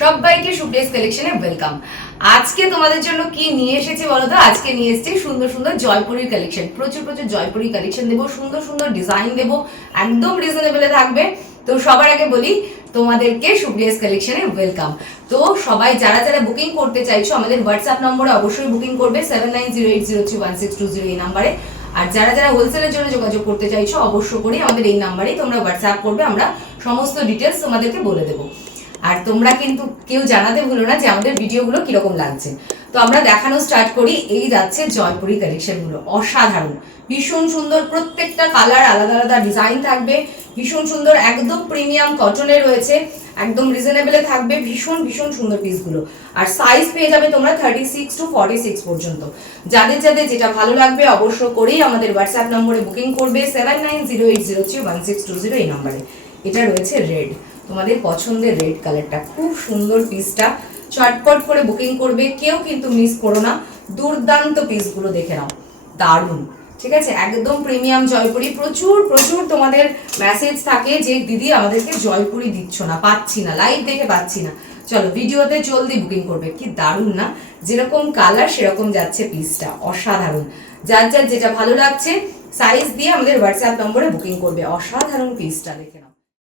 সবাইকে সুপ্রিয়াস কালেকশনে ওয়েলকাম। আজকে তোমাদের জন্য কি নিয়ে এসেছি বলো তো? আজকে নিয়ে এসেছি সুন্দর সুন্দর জয়পুরীর কালেকশন। প্রচুর প্রচুর জয়পুরি কালেকশন দেবো, সুন্দর সুন্দর ডিজাইন দেবো, একদম রিজনেবলে থাকবে। তো সবার আগে বলি তোমাদেরকে সুপ্রিয়াস কালেকশনে ওয়েলকাম। তো সবাই যারা যারা বুকিং করতে চাইছো আমাদের হোয়াটসঅ্যাপ নম্বরে অবশ্যই বুকিং করবে 7908031620 এই নাম্বারে। আর যারা যারা হোলসেলের জন্য যোগাযোগ করতে চাইছো অবশ্য করে আমাদের এই নাম্বারেই তোমরা হোয়াটসঅ্যাপ করবে, আমরা সমস্ত ডিটেলস তোমাদেরকে বলে দেবো। আর তোমরা কিন্তু কেউ জানাতে ভুলো না যে আমাদের ভিডিওগুলো কিরকম লাগছে। তো আমরা দেখানো স্টার্ট করি। এই যাচ্ছে জয়পুরি কালেকশনগুলো, অসাধারণ, ভীষণ সুন্দর, প্রত্যেকটা কালার আলাদা আলাদা ডিজাইন থাকবে, ভীষণ সুন্দর, একদম প্রিমিয়াম কটনে রয়েছে, একদম রিজনেবলে থাকবে, ভীষণ ভীষণ সুন্দর পিসগুলো। আর সাইজ পেয়ে যাবে তোমরা 36 to 46 পর্যন্ত। যাদের যাদের যেটা ভালো লাগবে অবশ্য করেই আমাদের হোয়াটসঅ্যাপ নম্বরে বুকিং করবে 7908031620 এই নম্বরে। এটা রয়েছে রেড, তোমাদের পছন্দের রেড কালারটা, খুব সুন্দর পিসটা, চটপট করে বুকিং করবে, কেউ কিন্তু মিস করো না। দুর্দান্ত পিসগুলো দেখে নাও, দারুণ, ঠিক আছে, একদম প্রিমিয়াম জয়পুরি। প্রচুর প্রচুর তোমাদের মেসেজ থাকে যে দিদি আমাদেরকে জয়পুরি দিচ্ছ না, পাচ্ছি না, লাইভ দেখে পাচ্ছি না। চলো ভিডিওতে জলদি বুকিং করবে। কি দারুণ না? যেরকম কালার সেরকম যাচ্ছে পিসটা, অসাধারণ। যার যার যেটা ভালো লাগছে সাইজ দিয়ে আমাদের হোয়াটসঅ্যাপ নম্বরে বুকিং করবে। অসাধারণ পিসটা দেখে নাও।